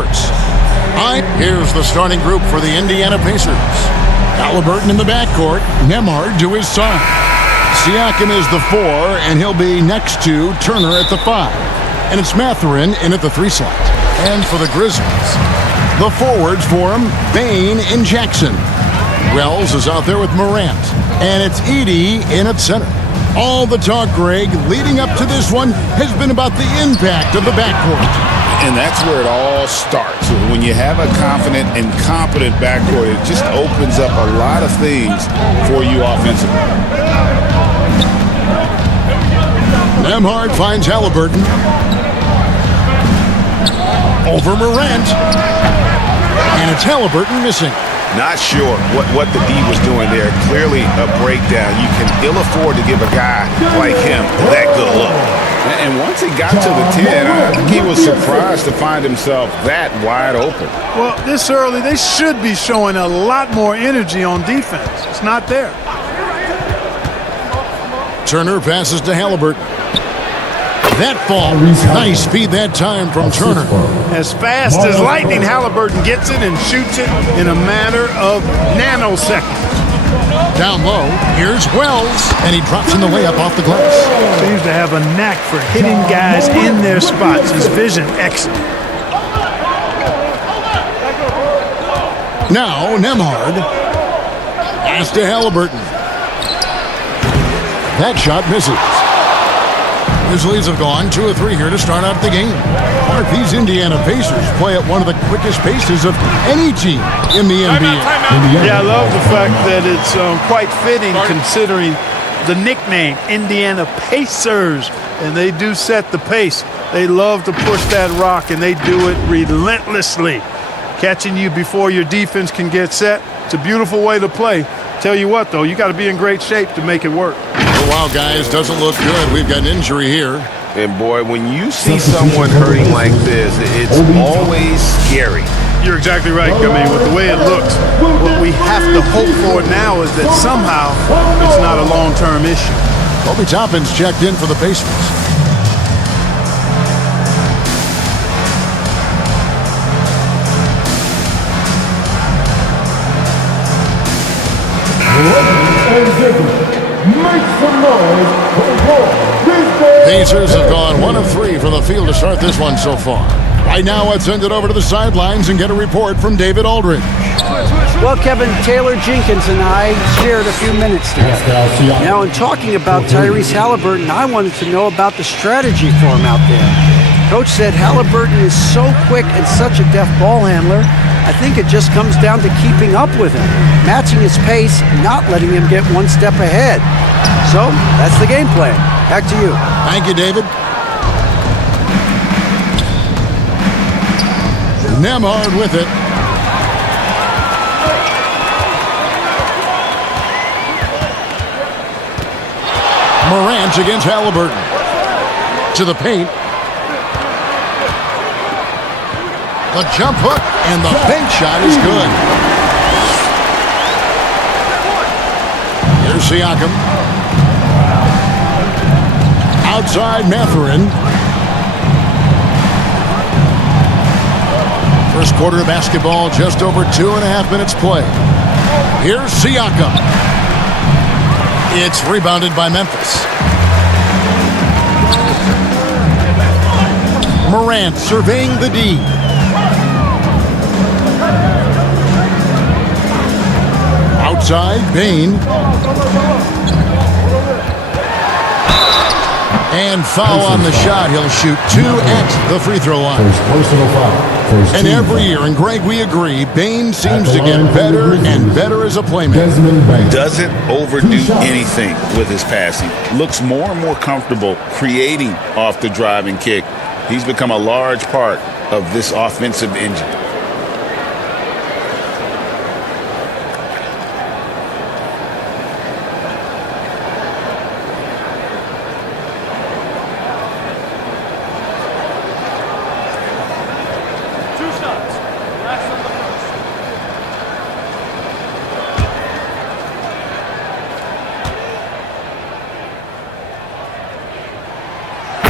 courts. Here's the starting group for the Indiana Pacers. Halliburton in the backcourt, Nembhard to his side. Siakam is the 4, and he'll be next to Turner at the 5. And it's Mathurin in at the 3 slot. And for the Grizzlies, the forwards for him, Bane and Jackson. Wells is out there with Morant. And it's Edey in at center. All the talk, Greg, leading up to this one has been about the impact of the backcourt. And that's where it all starts. When you have a confident and competent backcourt, it just opens up a lot of things for you offensively. Nembhard finds Halliburton. Over Morant. And it's Halliburton missing. Not sure what the D was doing there. Clearly a breakdown. You can ill afford to give a guy like him that good look. And once he got to the 10, I think he was surprised to find himself that wide open. Well, this early, they should be showing a lot more energy on defense. It's not there. Turner passes to Halliburton. That fall, nice speed that time from Turner. As fast as lightning, Halliburton gets it and shoots it in a matter of nanoseconds. Down low, here's Wells, and he drops in the layup off the glass. Seems to have a knack for hitting guys in their spots. His vision excellent. Now, Nembhard. Pass to Halliburton. That shot misses. Grizzlies have gone 2 of 3 here to start out the game. These Indiana Pacers play at one of the quickest paces of any team in the NBA. Yeah, I love the fact that it's quite fitting considering the nickname, Indiana Pacers. And they do set the pace. They love to push that rock, and they do it relentlessly. Catching you before your defense can get set. It's a beautiful way to play. Tell you what, though, you got to be in great shape to make it work. Oh, wow, guys, doesn't look good. We've got an injury here. And, boy, when you see someone hurting like this, it's always scary. You're exactly right. I mean, with the way it looks, what we have to hope for now is that somehow it's not a long-term issue. Obi Toppin's checked in for the Pacers. Pacers have gone 1 of 3 from the field to start this one so far. Right now, let's send it over to the sidelines and get a report from David Aldridge. Well, Kevin, Taylor Jenkins and I shared a few minutes together. Now, in talking about Tyrese Halliburton, I wanted to know about the strategy for him out there. Coach said Halliburton is so quick and such a deft ball handler, I think it just comes down to keeping up with him, matching his pace, not letting him get one step ahead. So, that's the game plan. Back to you. Thank you, David. Nembhard with it. Morant against Halliburton. To the paint. The jump hook and the bank shot is good. Here's Siakam. Outside Mathurin. First quarter of basketball, just over 2.5 minutes play. Here's Siakam. It's rebounded by Memphis. Morant surveying the D. Outside, Bane. And foul on the shot. He'll shoot 2 at the free throw line. And every year, and Greg, we agree, Bane seems to get better and better as a playmaker. Doesn't overdo anything with his passing. Looks more and more comfortable creating off the driving kick. He's become a large part of this offensive engine.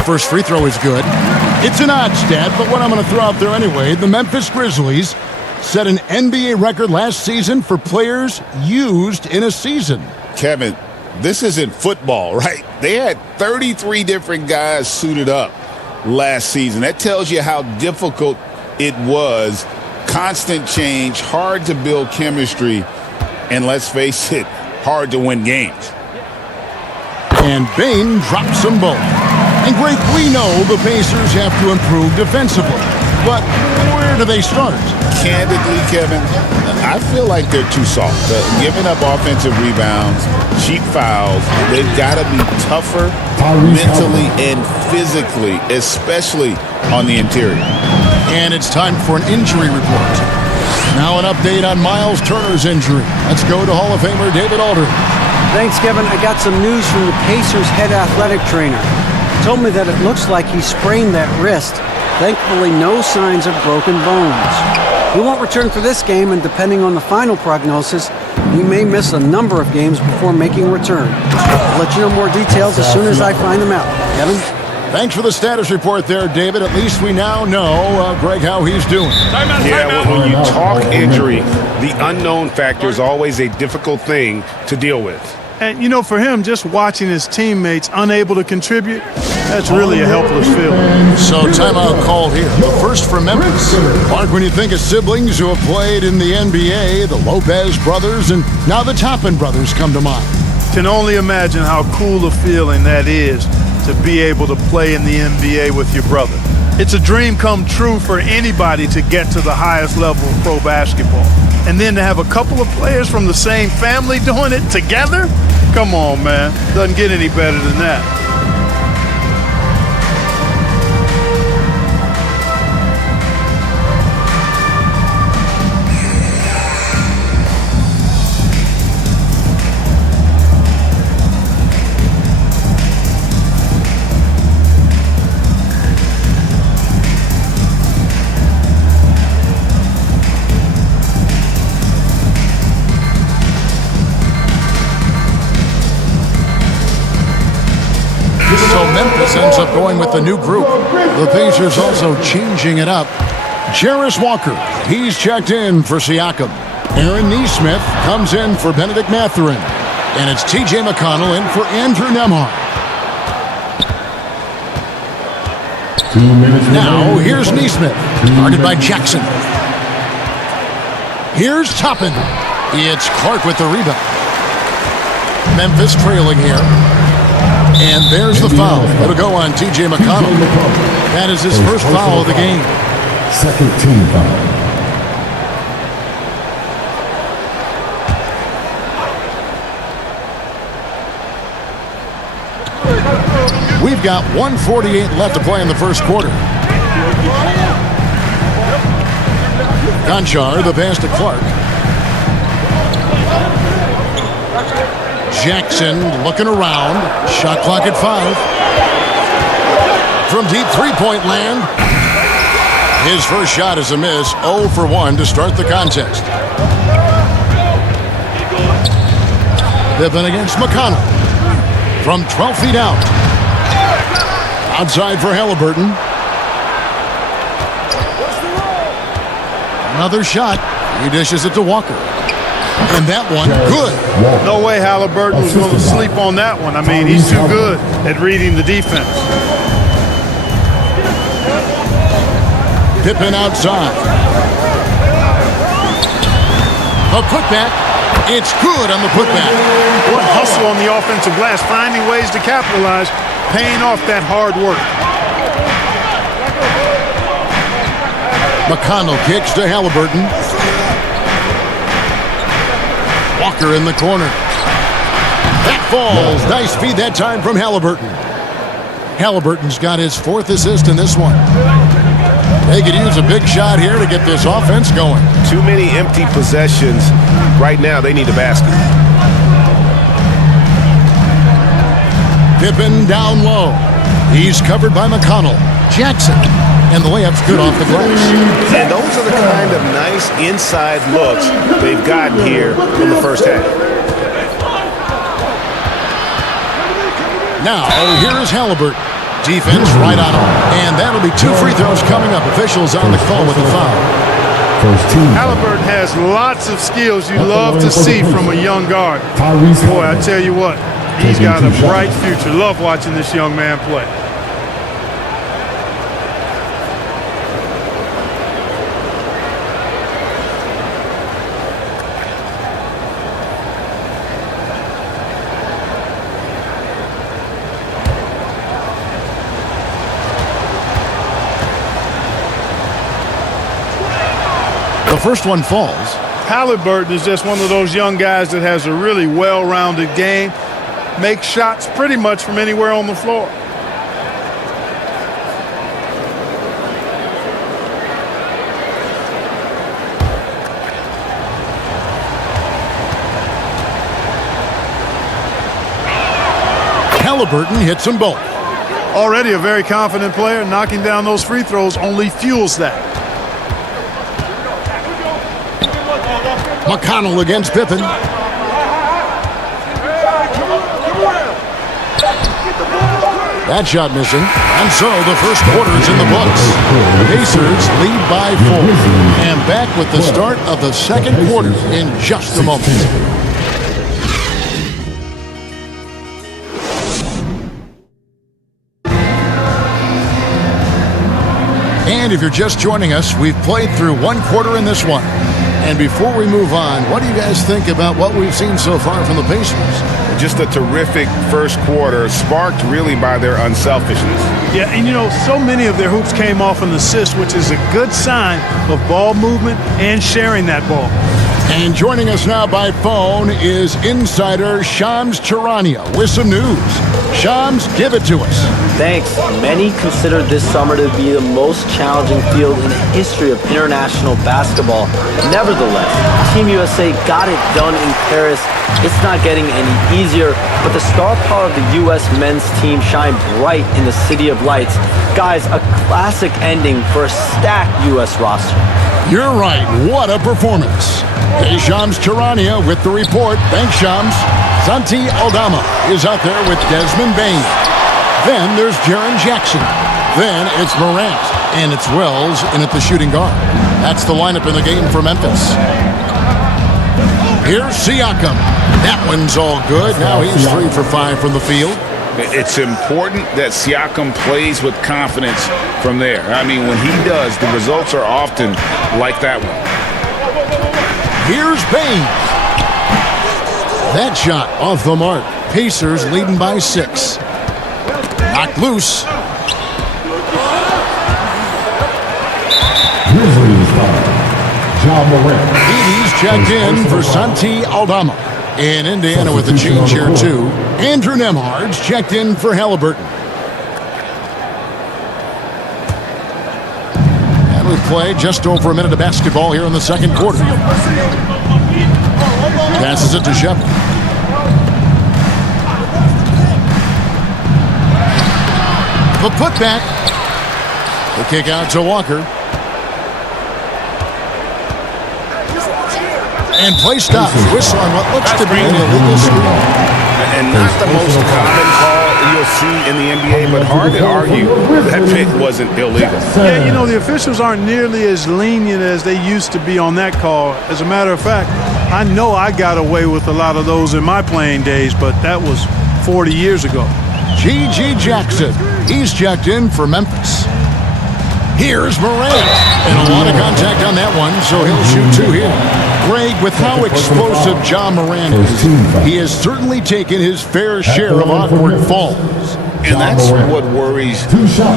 First free throw is good. It's an odd stat, but what I'm going to throw out there anyway, the Memphis Grizzlies set an NBA record last season for players used in a season. Kevin, this isn't football, right? They had 33 different guys suited up last season. That tells you how difficult it was. Constant change, hard to build chemistry, and let's face it, hard to win games. And Bain drops them both. And Greg, we know the Pacers have to improve defensively. But where do they start? Candidly, Kevin, I feel like they're too soft. Giving up offensive rebounds, cheap fouls, they've got to be tougher mentally and physically, especially on the interior. And it's time for an injury report. Now an update on Miles Turner's injury. Let's go to Hall of Famer David Aldridge. Thanks, Kevin. I got some news from the Pacers head athletic trainer. He told me that it looks like he sprained that wrist. Thankfully, no signs of broken bones. He won't return for this game, and depending on the final prognosis, he may miss a number of games before making a return. I'll let you know more details as soon as I find them out. Kevin? Thanks for the status report there, David. At least we now know, Greg, how he's doing. Yeah, when you talk injury, the unknown factor is always a difficult thing to deal with. And, you know, for him, just watching his teammates unable to contribute, that's really a helpless feeling. So timeout call here. The first for Memphis. Clark, when you think of siblings who have played in the NBA, the Lopez brothers and now the Toppin brothers come to mind. Can only imagine how cool a feeling that is to be able to play in the NBA with your brother. It's a dream come true for anybody to get to the highest level of pro basketball. And then to have a couple of players from the same family doing it together? Come on, man. Doesn't get any better than that. So Memphis ends up going with the new group. The Pacers also changing it up. Jarris Walker, he's checked in for Siakam. Aaron Nesmith comes in for Benedict Mathurin. And it's T.J. McConnell in for Andrew Nembhard. Now, here's Nesmith, guarded by Jackson. Here's Toppin. It's Clark with the rebound. Memphis trailing here. And there's the foul. It'll go on T.J. McConnell. That is his first foul of the game. Second team foul. We've got 1:48 left to play in the first quarter. Conchar, the pass to Clark. Jackson looking around. Shot clock at 5. From deep three-point land. His first shot is a miss. 0 for 1 to start the contest. Pippen against McConnell. From 12 feet out. Outside for Halliburton. Another shot. He dishes it to Walker. And that one, good. No way Halliburton was going to sleep on that one. I mean, he's too good at reading the defense. Pippen outside. A putback. It's good on the putback. What hustle on the offensive glass, finding ways to capitalize, paying off that hard work. McConnell kicks to Halliburton. Walker in the corner. That falls. Nice feed that time from Halliburton. Halliburton's got his 4th assist in this one. They could use a big shot here to get this offense going. Too many empty possessions. Right now, they need a basket. Pippen down low. He's covered by McConnell. Jackson. And the layup's good off the glass. And those are the kind of nice inside looks they've gotten here in the first half. Now, here is Halliburton. Defense right on him. And that'll be 2 free throws coming up. Officials on the call with the foul. First team. Halliburton has lots of skills you love to see from a young guard. Boy, I tell you what, he's got a bright future. Love watching this young man play. The first one falls. Halliburton is just one of those young guys that has a really well-rounded game, makes shots pretty much from anywhere on the floor. Halliburton hits them both. Already a very confident player, knocking down those free throws only fuels that. McConnell against Pippen. That shot missing. And so the first quarter is in the books. Pacers lead by 4. And back with the start of the second quarter in just a moment. And if you're just joining us, we've played through 1 quarter in this one. And before we move on, what do you guys think about what we've seen so far from the Pacers? Just a terrific first quarter, sparked really by their unselfishness. Yeah, and you know, so many of their hoops came off an assist, which is a good sign of ball movement and sharing that ball. And joining us now by phone is insider Shams Charania with some news. Shams, give it to us. Thanks. Many consider this summer to be the most challenging field in the history of international basketball. Nevertheless, Team USA got it done in Paris. It's not getting any easier, but the star power of the U.S. men's team shined bright in the City of Lights. Guys, a classic ending for a stacked U.S. roster. You're right. What a performance. Hey, Shams Charania with the report. Thanks, Shams. Santi Aldama is out there with Desmond Bain. Then there's Jaren Jackson. Then it's Morant. And it's Wells in at the shooting guard. That's the lineup in the game for Memphis. Here's Siakam. That one's all good. Now he's 3 for 5 from the field. It's important that Siakam plays with confidence from there. I mean, when he does, the results are often like that one. Here's Bain. That shot off the mark. Pacers leading by 6. Knocked loose. GRIZZLIES foul. Ja Morant. Edie's checked in for Santi Aldama. In Indiana with the change here, too. Andrew Nembhard's checked in for Halliburton. And we play just over a minute of basketball here in the second quarter. Passes it to Shepard. The putback. The kick out to Walker. And play stops. Whistle on what looks to be an illegal screen. And not the most common call you'll see in the NBA, but hard to argue that pick wasn't illegal. Yeah, you know, the officials aren't nearly as lenient as they used to be on that call. As a matter of fact, I know I got away with a lot of those in my playing days, but that was 40 years ago. G.G. Jackson. He's checked in for Memphis. Here's Morant. And a lot of contact on that one, so he'll shoot 2 here. Greg, with how explosive Ja Morant is, he has certainly taken his fair share of awkward falls. And that's what worries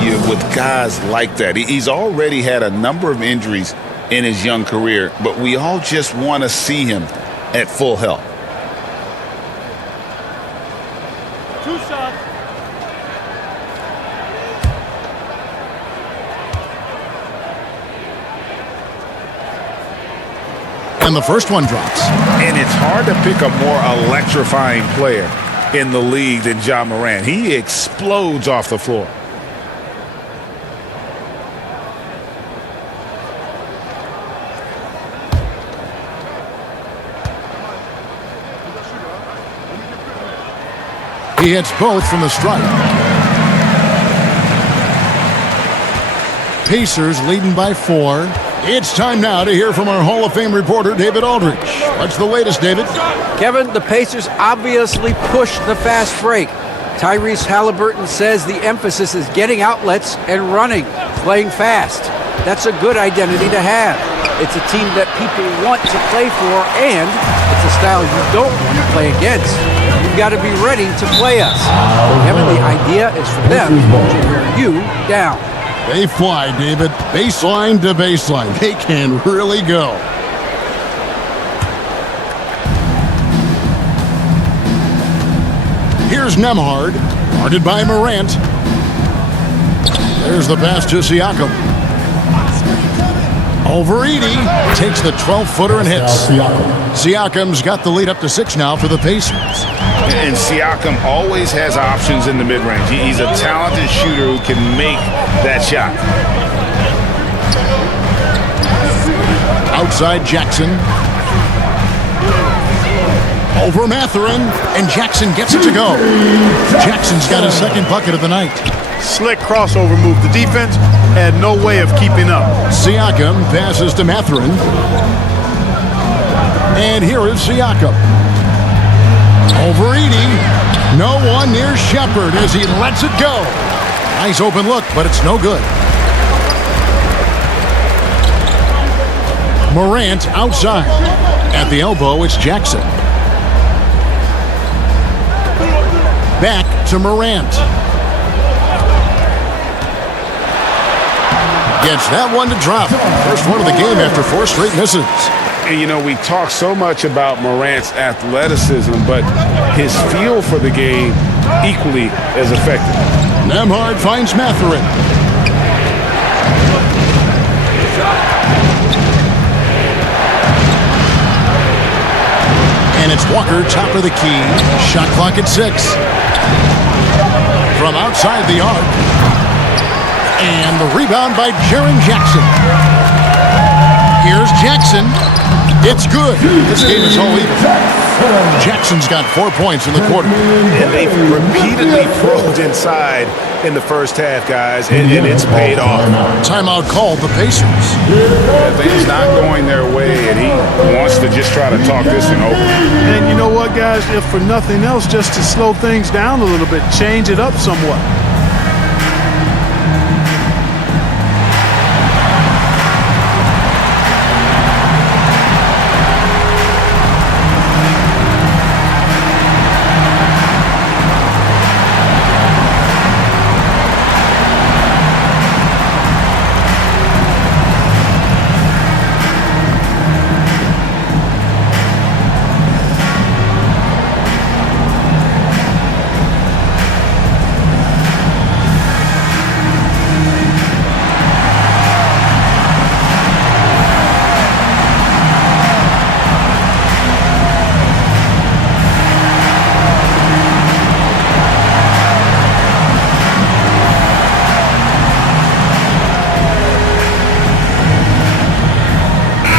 you with guys like that. He's already had a number of injuries in his young career, but we all just want to see him at full health. 2 shots. And the first one drops. And it's hard to pick a more electrifying player in the league than Ja Morant. He explodes off the floor. He hits both from the stripe. Pacers leading by 4. It's time now to hear from our Hall of Fame reporter, David Aldrich. What's the latest, David? Kevin, the Pacers obviously pushed the fast break. Tyrese Halliburton says the emphasis is getting outlets and running, playing fast. That's a good identity to have. It's a team that people want to play for, and it's a style you don't want to play against. You've got to be ready to play us. Kevin, the idea is for them to wear you down. They fly, David. Baseline to baseline. They can really go. Here's Nembhard, guarded by Morant. There's the pass to Siakam. Over Edey, takes the 12-footer and hits. Siakam's got the lead up to 6 now for the Pacers. And Siakam always has options in the mid-range. He's a talented shooter who can make that shot. Outside Jackson. Over Mathurin, and Jackson gets it to go. Jackson's got his second bucket of the night. Slick crossover move. The defense had no way of keeping up. Siakam passes to Mathurin. And here is Siakam. Over Edey. No one near Shepherd as he lets it go. Nice open look, but it's no good. Morant outside. At the elbow, it's Jackson. Back to Morant. Gets that one to drop. First one of the game after 4 straight misses. And, you know, we talk so much about Morant's athleticism, but his feel for the game equally as effective. Nembhard finds Mathurin. And it's Walker, top of the key. Shot clock at 6. From outside the arc. And the rebound by Jaren Jackson. Here's Jackson. It's good. This game is all even. Jackson's got 4 points in the quarter. And they've repeatedly probed inside in the first half, guys, and it's paid off. Timeout called the Pacers. Things not going their way, and he wants to just try to talk this one over. And you know what, guys? If for nothing else, just to slow things down a little bit, change it up somewhat.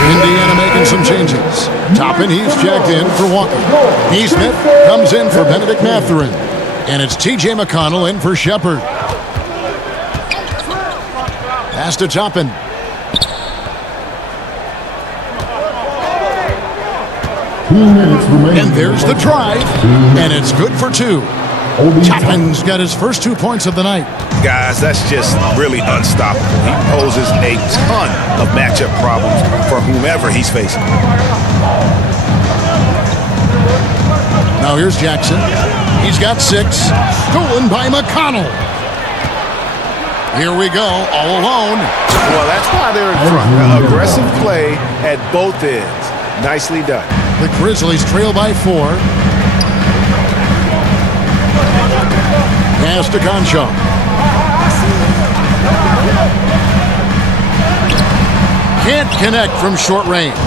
Indiana making some changes. Toppin, he's checked in for Walker. Neesmith comes in for Benedict Mathurin. And it's T.J. McConnell in for Shepherd. Pass to Toppin. And there's the drive. And it's good for 2. Toppin's got his first 2 points of the night. Guys, that's just really unstoppable. He poses a ton of matchup problems for whomever he's facing. Now here's Jackson. He's got 6. Stolen by McConnell. Here we go, all alone. Well, that's why they're in front. Aggressive play at both ends. Nicely done. The Grizzlies trail by 4. Pass to Concho. Can't connect from short range.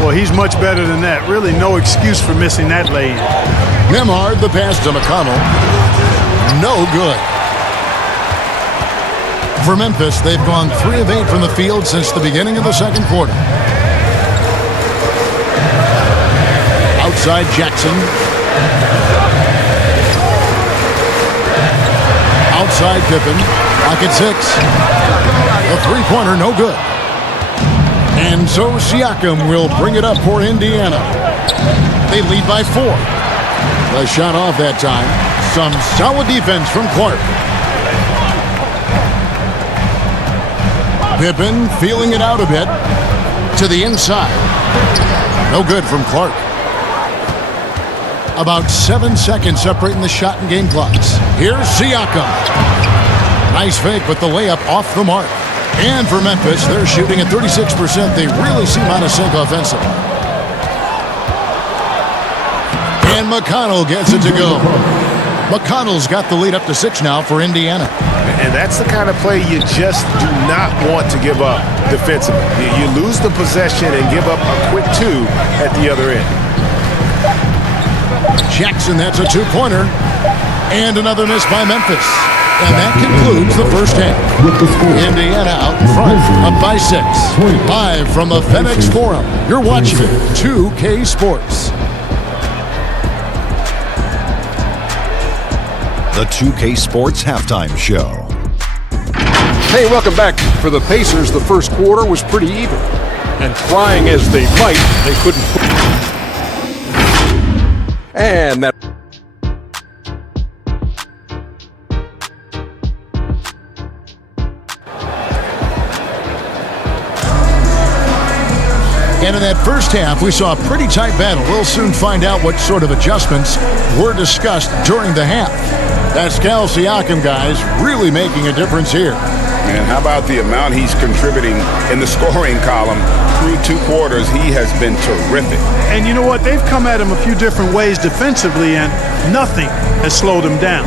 Well, he's much better than that. Really no excuse for missing that lay-in. Nembhard, the pass to McConnell. No good. For Memphis, they've gone 3 of 8 from the field since the beginning of the second quarter. Outside Jackson. Outside Pippen. Clock at 6. The three-pointer, no good. And so Siakam will bring it up for Indiana. They lead by 4. The shot off that time. Some solid defense from Clark. Pippen feeling it out a bit. To the inside. No good from Clark. About 7 seconds separating the shot and game clocks. Here's Siakam. Nice fake, but the layup off the mark. And for Memphis, they're shooting at 36%. They really seem out of sync offensively. And McConnell gets it to go. McConnell's got the lead up to 6 now for Indiana. And that's the kind of play you just do not want to give up defensively. You lose the possession and give up a quick 2 at the other end. Jackson, that's a 2-pointer. And another miss by Memphis. And that concludes the first half. Indiana out in front, up by 6. Live from the FedEx Forum, you're watching 2K Sports. The 2K Sports Halftime Show. Hey, welcome back. For the Pacers, the first quarter was pretty even. And trying as they might, they couldn't. And that. And in that first half, we saw a pretty tight battle. We'll soon find out what sort of adjustments were discussed during the half. Pascal Siakam, guys, really making a difference here. And how about the amount he's contributing in the scoring column through 2 quarters? He has been terrific. And you know what? They've come at him a few different ways defensively, and nothing has slowed him down.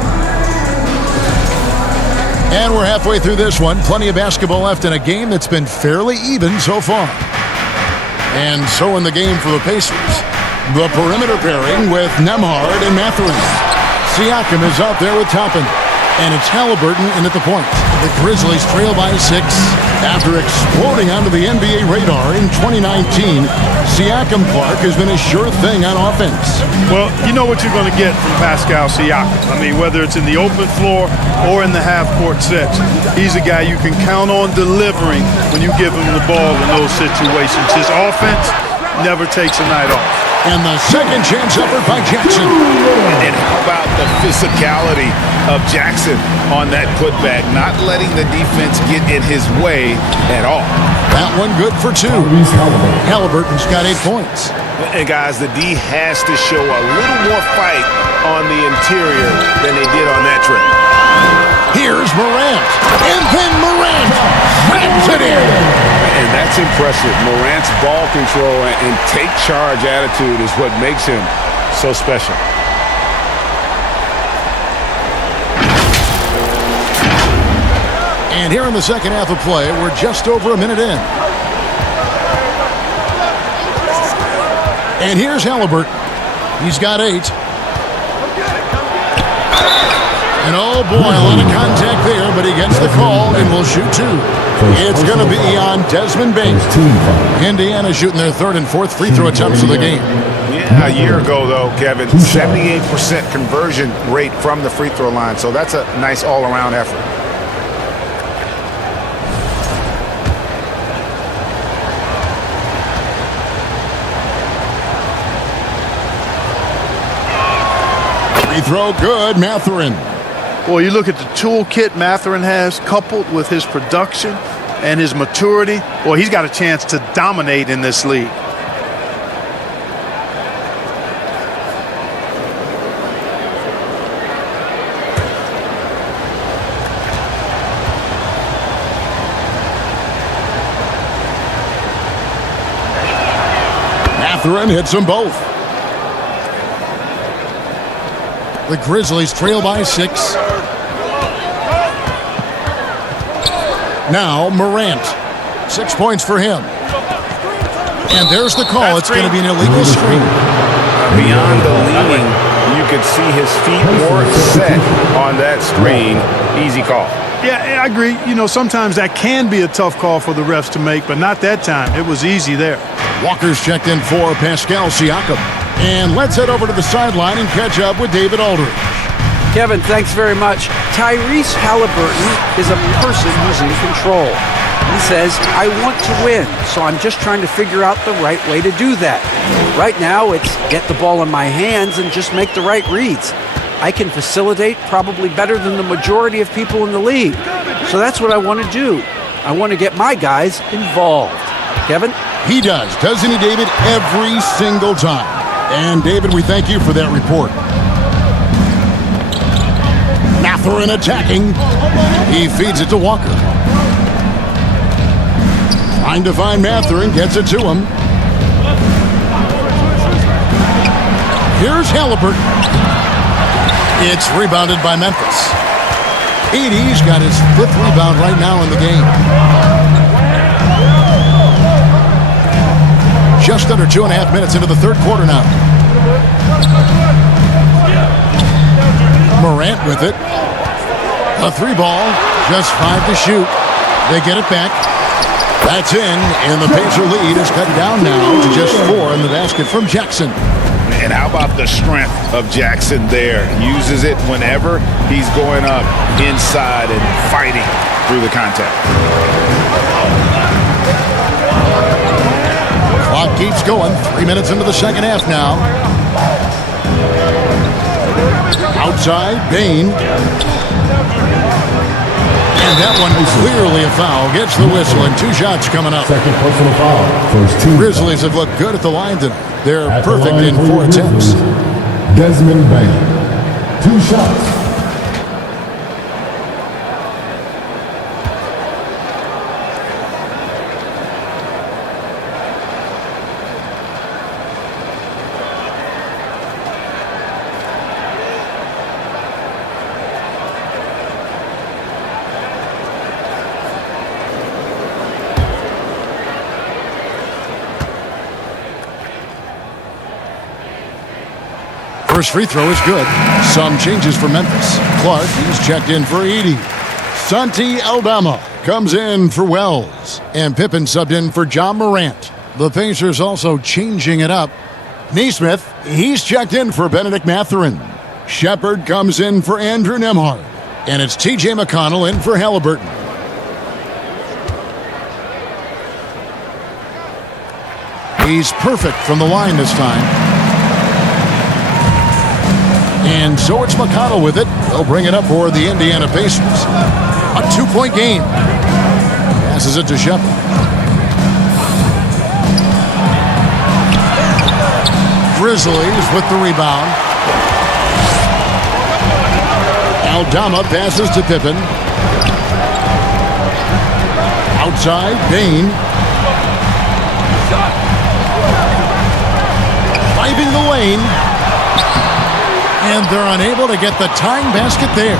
And we're halfway through this one. Plenty of basketball left in a game that's been fairly even so far. And so in the game for the Pacers, the perimeter pairing with Nembhard and Mathurin. Siakam is out there with Toppin. And it's Halliburton in at the point. The Grizzlies trail by 6 after exploding onto the NBA radar in 2019. Siakam Clark has been a sure thing on offense. Well, you know what you're going to get from Pascal Siakam. I mean, whether it's in the open floor or in the half-court sets, he's a guy you can count on delivering when you give him the ball in those situations. His offense never takes a night off. And the second chance effort by Jackson. And how about the physicality of Jackson on that putback, not letting the defense get in his way at all. That one good for 2. Halliburton's got 8 points. And guys, the D has to show a little more fight on the interior than they did on that trip. Here's Morant. And then Morant slams it in. And that's impressive. Morant's ball control and take charge attitude is what makes him so special. And here in the second half of play, we're just over a minute in. And here's Halliburton. He's got 8. And oh boy, a lot of contact there, but he gets the call and will shoot 2. It's going to be on Desmond Bain. Indiana shooting their 3rd and 4th free throw attempts of the game. Yeah, a year ago, though, Kevin, 78% conversion rate from the free throw line. So that's a nice all-around effort. Free throw good, Mathurin. Boy, you look at the toolkit Mathurin has, coupled with his production and his maturity, boy, he's got a chance to dominate in this league. Mathurin hits them both. The Grizzlies trail by 6. Now Morant. 6 points for him. And there's the call. It's going to be an illegal screen. Beyond the leaning, you could see his feet more set on that screen. Easy call. Yeah, I agree. You know, sometimes that can be a tough call for the refs to make, but not that time. It was easy there. Walker's checked in for Pascal Siakam. And let's head over to the sideline and catch up with David Aldridge. Kevin, thanks very much. Tyrese Halliburton is a person who's in control. He says, I want to win, so I'm just trying to figure out the right way to do that. Right now, it's get the ball in my hands and just make the right reads. I can facilitate probably better than the majority of people in the league. So that's what I want to do. I want to get my guys involved. Kevin? He does, doesn't he, David? Every single time. And, David, we thank you for that report. Mathurin attacking. He feeds it to Walker. Trying to find Mathurin, gets it to him. Here's Halliburton. It's rebounded by Memphis. Edey's got his 5th rebound right now in the game. Just under 2.5 minutes into the third quarter now. Morant with it. A 3-ball, just 5 to shoot. They get it back. That's in, and the Pacer lead is cut down now to just 4 in the basket from Jackson. And how about the strength of Jackson there? Uses it whenever he's going up inside and fighting through the contact. Clock keeps going. 3 minutes into the second half now. Outside, Bain. And that one clearly a foul. Gets the whistle, and 2 shots coming up. Second personal foul. First team. Grizzlies have looked good at the line tonight. They're At the perfect line in for 4 your attempts. Grizzlies, Desmond Bain. 2 shots. First free throw is good. Some changes for Memphis. Clark, he's checked in for Edey. Santi Aldama comes in for Wells. And Pippen subbed in for John Morant. The Pacers also changing it up. Neesmith, he's checked in for Benedict Mathurin. Shepard comes in for Andrew Nembhard. And it's T.J. McConnell in for Halliburton. He's perfect from the line this time. And so it's McConnell with it. They'll bring it up for the Indiana Pacers. A 2-point game. Passes it to Shepard. Grizzlies with the rebound. Aldama passes to Pippen. Outside, Bain. Driving the lane. And they're unable to get the tying basket there.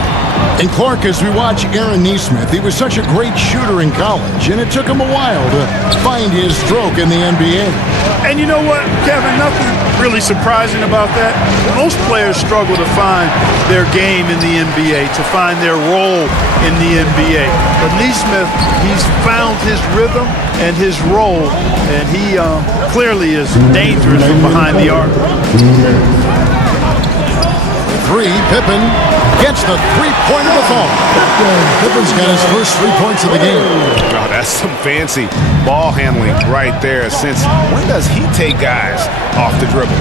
And Clark, as we watch Aaron Neesmith, he was such a great shooter in college, and it took him a while to find his stroke in the NBA. And you know what, Kevin, nothing really surprising about that. Most players struggle to find their game in the NBA, to find their role in the NBA. But Neesmith, he's found his rhythm and his role, and he clearly is dangerous from behind the arc. 3, Pippen gets the 3-pointer to fall. Pippen's got his first 3 points of the game. Oh, that's some fancy ball handling right there. Since when does he take guys off the dribble?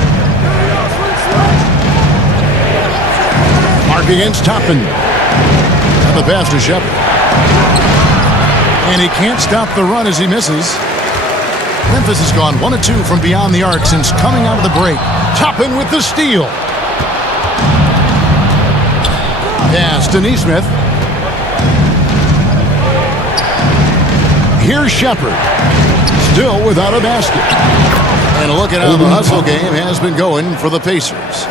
Mark against Toppin. And the pass to Shepard. And he can't stop the run as he misses. Memphis has gone 1 of 2 from beyond the arc since coming out of the break. Toppin with the steal. Pass to Neesmith. Here's Shepard. Still without a basket. And look at how the hustle game has been going for the Pacers.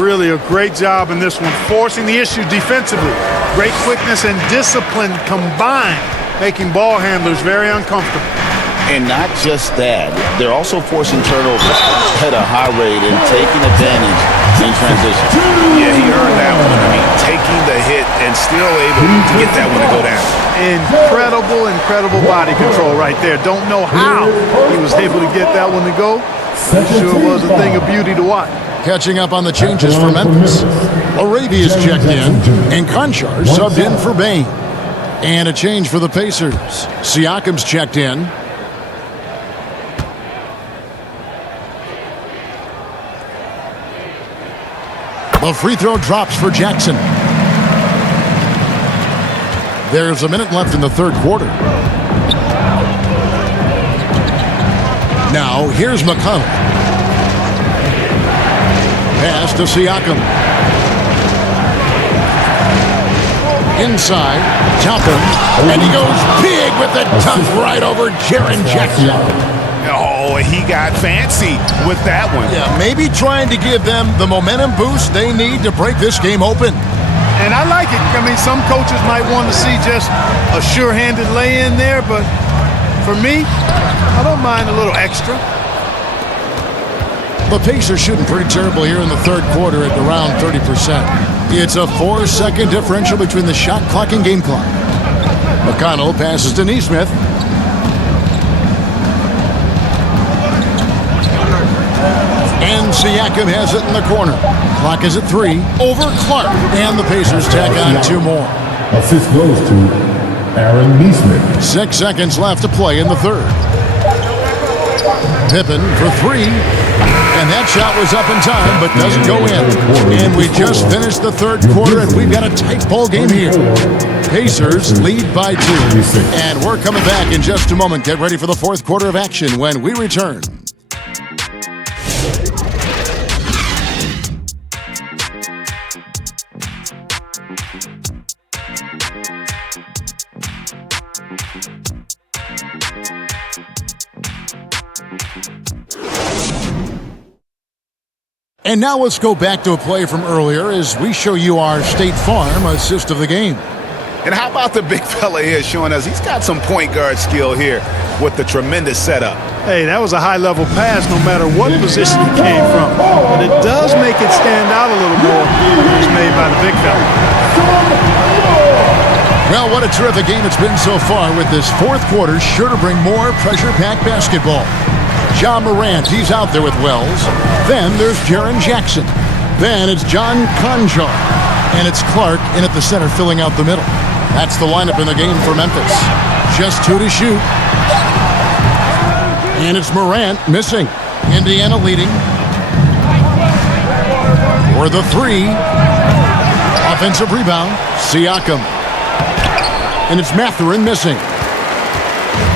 Really a great job in this one, forcing the issue defensively. Great quickness and discipline combined, making ball handlers very uncomfortable. And not just that, they're also forcing turnovers at a high rate and taking advantage in transition. Yeah, he earned that one. I mean, taking the hit and still able to get that one to go down. Incredible body control right there. Don't know how he was able to get that one to go. It sure was a thing of beauty to watch. Catching up on the changes for Memphis. Arabia's checked in, and Conchar subbed in for Bain. And a change for the Pacers. Siakam's checked in. The free throw drops for Jackson. There's a minute left in the third quarter. Now, here's McConnell. Pass to Siakam. Inside, Toppin, and he goes big with the dunk right over Jaren Jackson. Oh, he got fancy with that one. Yeah, maybe trying to give them the momentum boost they need to break this game open. And I like it. I mean, some coaches might want to see just a sure-handed lay-in there, but for me, I don't mind a little extra. The Pacers shooting pretty terrible here in the third quarter at around 30%. It's a 4-second differential between the shot clock and game clock. McConnell passes to Nesmith. And Siakam has it in the corner. Clock is at 3. Over Clark. And the Pacers tack on 2 more. Assist goes to Aaron Nesmith. 6 seconds left to play in the third. Pippen for 3. And that shot was up in time, but doesn't go in. And we just finished the third quarter, and we've got a tight ball game here. Pacers lead by 2. And we're coming back in just a moment. Get ready for the fourth quarter of action when we return. And now let's go back to a play from earlier as we show you our State Farm assist of the game. And how about the big fella here showing us he's got some point guard skill here with the tremendous setup. Hey, that was a high-level pass no matter what position it came from. But it does make it stand out a little more when it's made by the big fella. Well, what a terrific game it's been so far, with this fourth quarter sure to bring more pressure-packed basketball. John Morant, he's out there with Wells. Then there's Jaren Jackson. Then it's John Conchar. And it's Clark in at the center filling out the middle. That's the lineup in the game for Memphis. Just 2 to shoot. And it's Morant missing. Indiana leading. For the 3. Offensive rebound, Siakam. And it's Mathurin missing.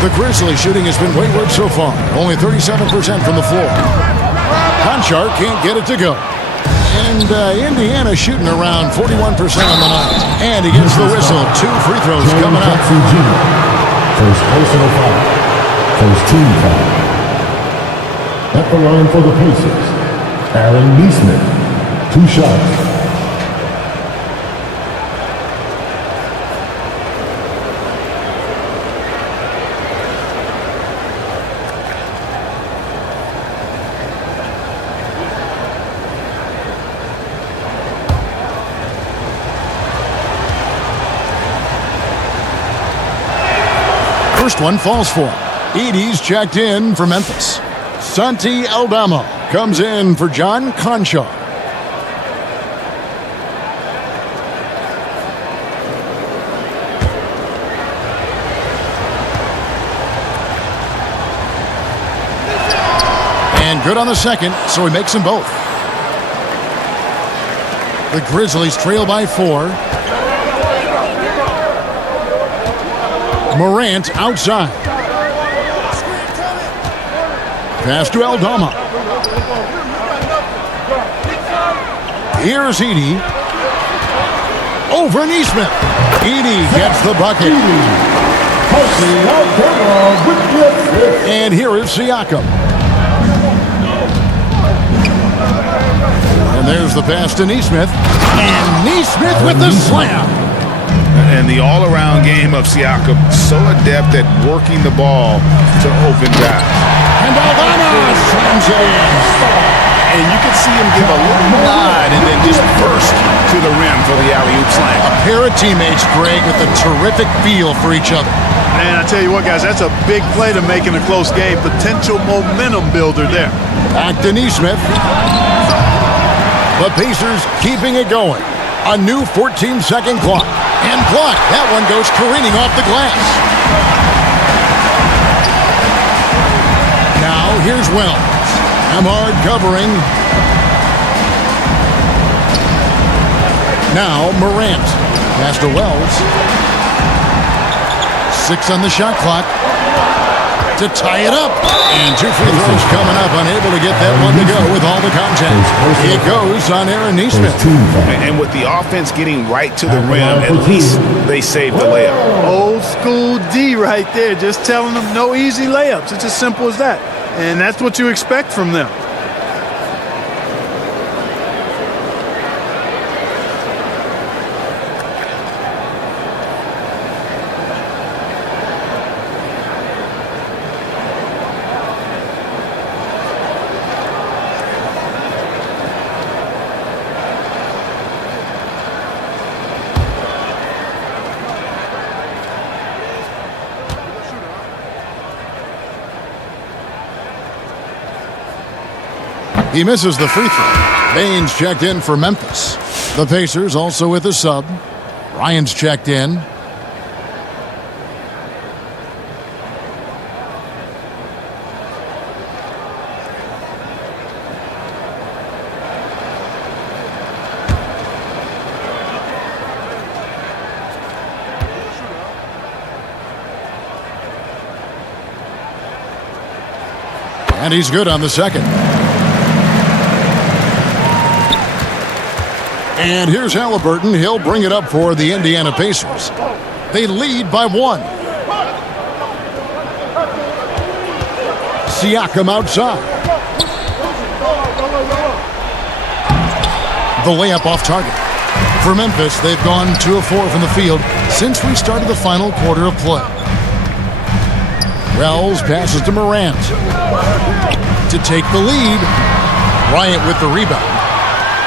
The Grizzlies shooting has been wayward so far. Only 37% from the floor. Conchar can't get it to go. And Indiana shooting around 41% on the night. And he gets the whistle. 2 free throws coming up. First personal foul. First team foul. At the line for the Pacers, Aaron Nesmith. 2 shots. First one falls for him. Edey's checked in for Memphis. Santi Aldama comes in for John Conchar. And good on the second, so he makes them both. The Grizzlies trail by 4. Morant outside. Pass to Aldama. Here's Edey. Over Nesmith. Edey gets the bucket. And here is Siakam. And there's the pass to Nesmith. And Nesmith with the slam. And the all-around game of Siakam, so adept at working the ball to open guys. And Aldama slams it in. And you can see him give a little nod and then just burst to the rim for the alley-oop slam. A pair of teammates, Greg, with a terrific feel for each other. Man, I tell you what, guys, that's a big play to make in a close game. Potential momentum builder there. Back to Nesmith. The Pacers keeping it going. A new 14-second clock. And blocked. That one goes careening off the glass. Now here's Wells. Amard covering. Now Morant. Pass to Wells. 6 on the shot clock to tie it up. And 2 free throws coming up. Unable to get that one to go with all the contact. It goes on Aaron Neesmith. And with the offense getting right to the rim, at least they saved the layup. Old school D right there, just telling them no easy layups. It's as simple as that. And that's what you expect from them. He misses the free throw. Baines checked in for Memphis. The Pacers also with a sub. Ryan's checked in. And he's good on the second. And here's Halliburton. He'll bring it up for the Indiana Pacers. They lead by 1. Siakam outside. The layup off target. For Memphis, they've gone 2 of 4 from the field since we started the final quarter of play. Wells passes to Morant to take the lead. Bryant with the rebound.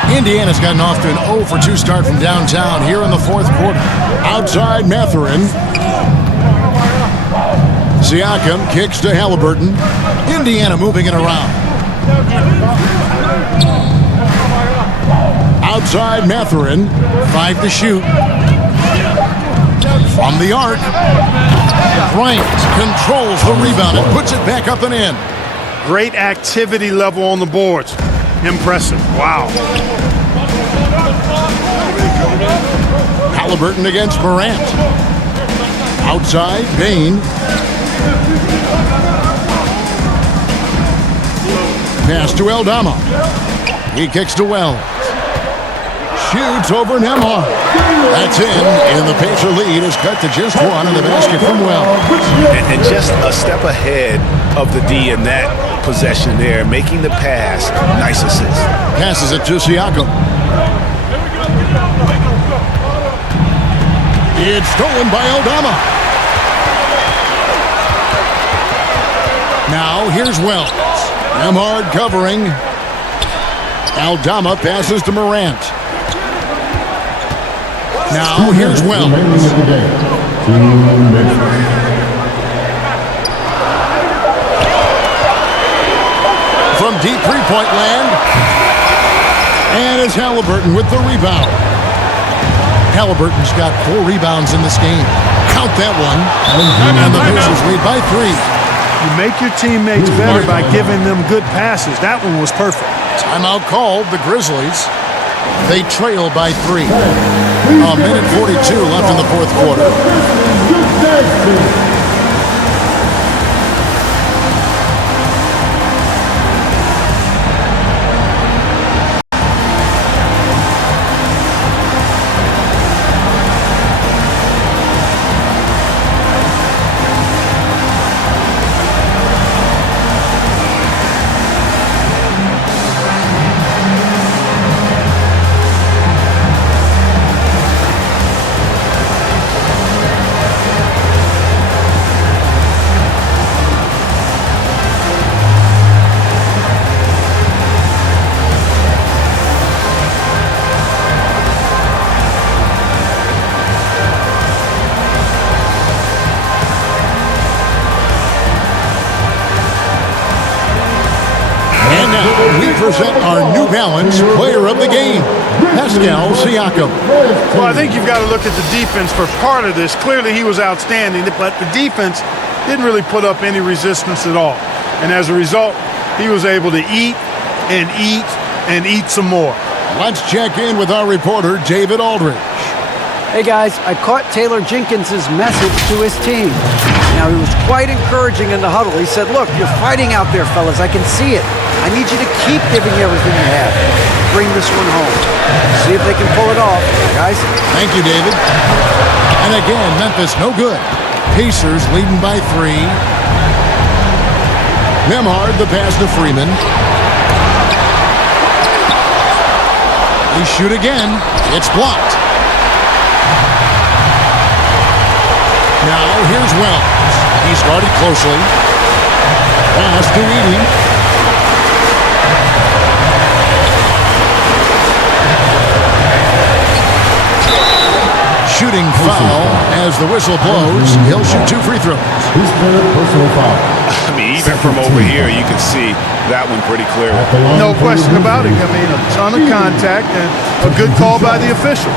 Indiana's gotten off to an 0 for 2 start from downtown here in the 4th quarter. Outside Mathurin. Siakam kicks to Halliburton. Indiana moving it around. Outside Mathurin. 5 to shoot. From the arc. Bryant controls the rebound and puts it back up and in. Great activity level on the boards. Impressive. Wow. Halliburton against Morant. Outside, Bain. Pass to Aldama. He kicks to Wells. Shoots over Nembhard. That's in, and the Pacer lead is cut to just 1 on the basket from Wells. And just a step ahead of the D in that possession there, making the pass. Nice assist. Passes it to Siakam. It's stolen by Aldama. Now here's Wells. Nembhard covering. Aldama passes to Morant. Now here's Wells. From deep three-point land. And it's Halliburton with the rebound. Halliburton's got 4 rebounds in this game. Count that one. And the Pacers lead by 3. You make your teammates better by giving them good passes. That one was perfect. Timeout called. The Grizzlies. They trail by 3. A minute 42 left in the 4th quarter. now, we present our New Balance Player of the Game, Pascal Siakam. Well, I think you've got to look at the defense for part of this. Clearly, he was outstanding, but the defense didn't really put up any resistance at all. And as a result, he was able to eat and eat and eat some more. Let's check in with our reporter, David Aldridge. Hey guys, I caught Taylor Jenkins' message to his team. Now, he was quite encouraging in the huddle. He said, look, you're fighting out there, fellas. I can see it. I need you to keep giving everything you have. Bring this one home. See if they can pull it off, guys. Thank you, David. And again, Memphis no good. Pacers leading by 3. Nemhard, the pass to Freeman. They shoot again. It's blocked. Now, here's Wells. He's guarded closely. Pass to Edey. Shooting foul as the whistle blows. He'll shoot 2 free throws. His third personal foul. I mean, even from over here, you can see that one pretty clearly. No question about it. I mean, a ton of contact and a good call by the officials.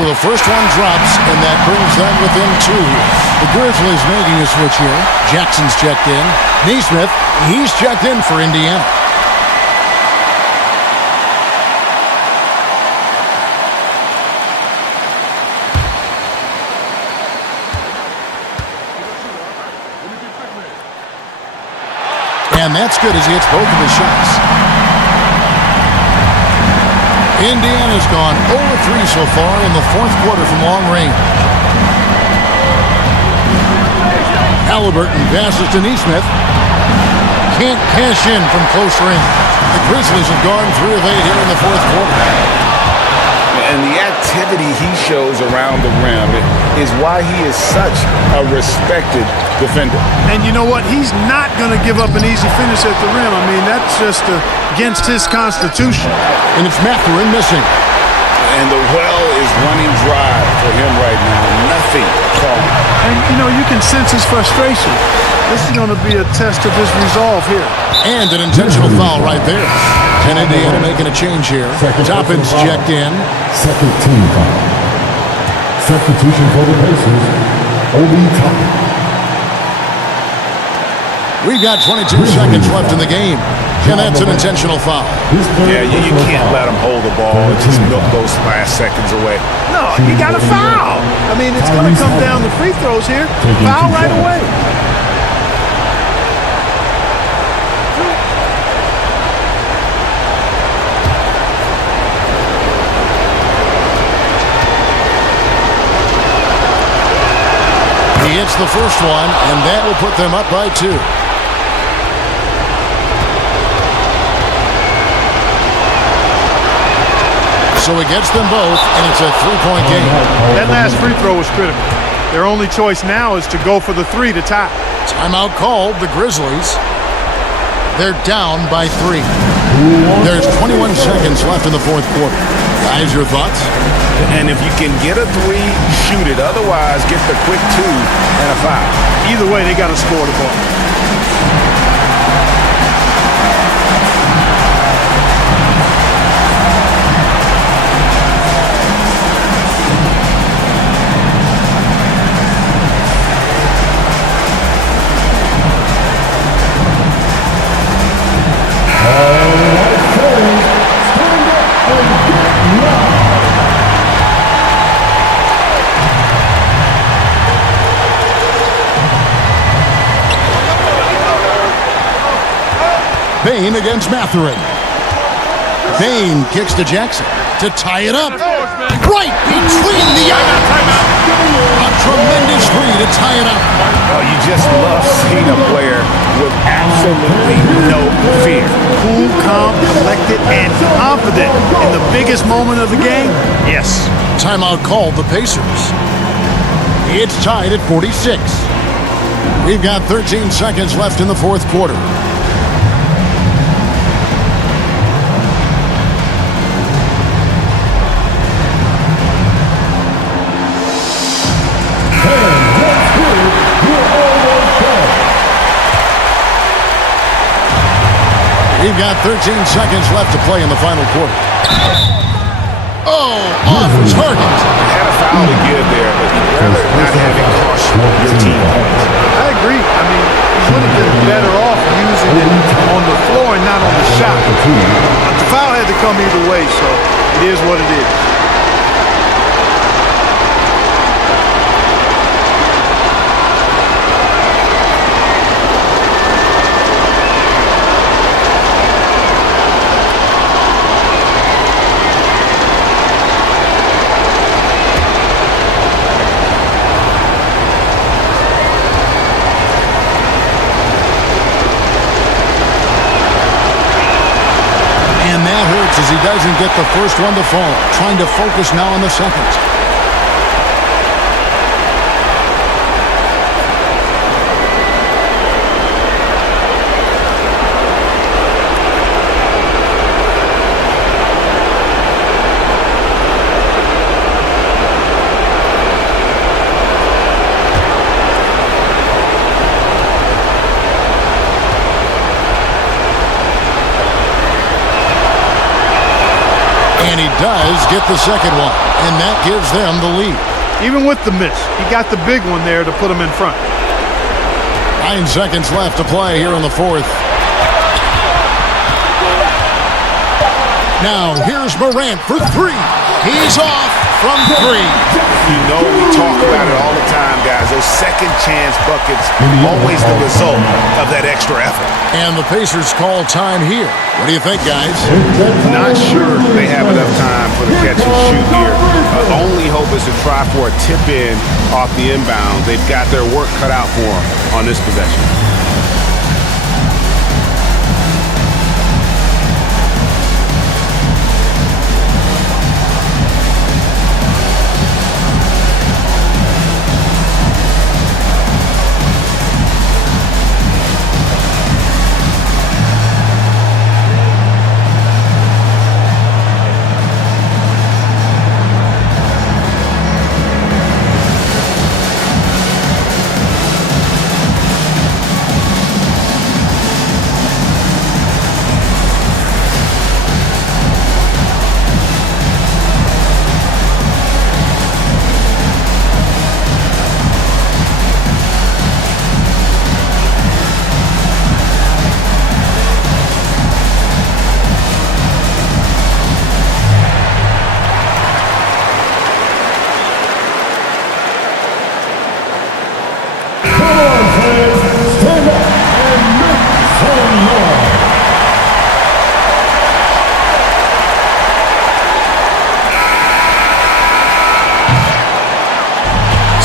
So the first one drops, and that brings them within 2. The Grizzlies making a switch here. Jackson's checked in. Neesmith, he's checked in for Indiana. And that's good as he hits both of his shots. Indiana's gone 0-3 so far in the 4th quarter from long range. Halliburton passes to Neesmith. Can't cash in from close range. The Grizzlies have gone 3 of 8 here in the 4th quarter. And the activity he shows around the rim is why he is such a respected defender. And you know what? He's not going to give up an easy finish at the rim. I mean, that's just against his constitution. And it's Mathurin missing. And the well is running dry for him right now. Nothing falling. And, you know, you can sense his frustration. This is going to be a test of his resolve here. And an intentional foul right there. And Indiana making a change here. Toppin's checked in. Second team foul. Substitution for the Pacers, Obi Toppin. We've got 22 seconds left in the game. And that's an intentional foul. Yeah, you can't let him hold the ball and just milk those last seconds away. No, you got to foul. I mean, it's going to come down to free throws here. Foul right away. He hits the first one, and that will put them up by 2. So he gets them both, and it's a 3-point game. That last free throw was critical. Their only choice now is to go for the 3 to tie. Timeout called, the Grizzlies. They're down by 3. There's 21 seconds left in the 4th quarter. Guys, your thoughts? And if you can get a 3, shoot it. Otherwise, get the quick 2 and a foul. Either way, they got to score the ball. Bain against Mathurin. Bain kicks to Jackson to tie it up. Right between the eyes. A tremendous 3 to tie it up. Oh, you just love seeing a player with absolutely no fear. Cool, calm, collected, and confident in the biggest moment of the game? Yes. Timeout called, the Pacers. It's tied at 46. We've got 13 seconds left in the fourth quarter. We've got 13 seconds left to play in the final quarter. Oh, off target. Had a foul to give there, but you'd rather not have it cost your team points. I agree. I mean, he would have been better off using it on the floor and not on the shot. But the foul had to come either way, so it is what it is. As he doesn't get the first one to fall. Trying to focus now on the second. And he does get the second one, and that gives them the lead. Even with the miss, he got the big one there to put him in front. 9 seconds left to play here in the fourth. Now, here's Morant for three. He's off from three. You know we talk about it all the time, guys. Those second chance buckets, always the result of that extra effort. And the Pacers call time here. What do you think, guys? Not sure they have enough time for the catch and shoot here. Only hope is to try for a tip in off the inbound. They've got their work cut out for them on this possession.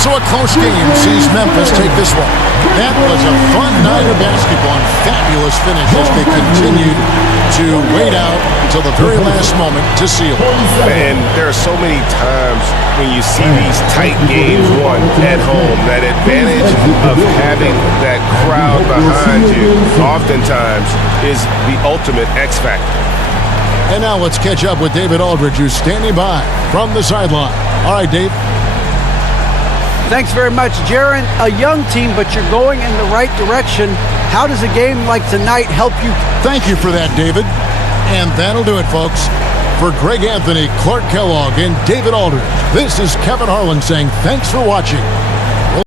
So a close game sees Memphis take this one. That was a fun night of basketball and fabulous finish as they continued to wait out until the very last moment to seal. And there are so many times when you see these tight games won at home, that advantage of having that crowd behind you oftentimes is the ultimate X factor. And now let's catch up with David Aldridge, who's standing by from the sideline. All right, Dave. Thanks very much, Jaron. A young team, but you're going in the right direction. How does a game like tonight help you? Thank you for that, David. And that'll do it, folks. For Greg Anthony, Clark Kellogg, and David Aldridge, this is Kevin Harlan saying thanks for watching.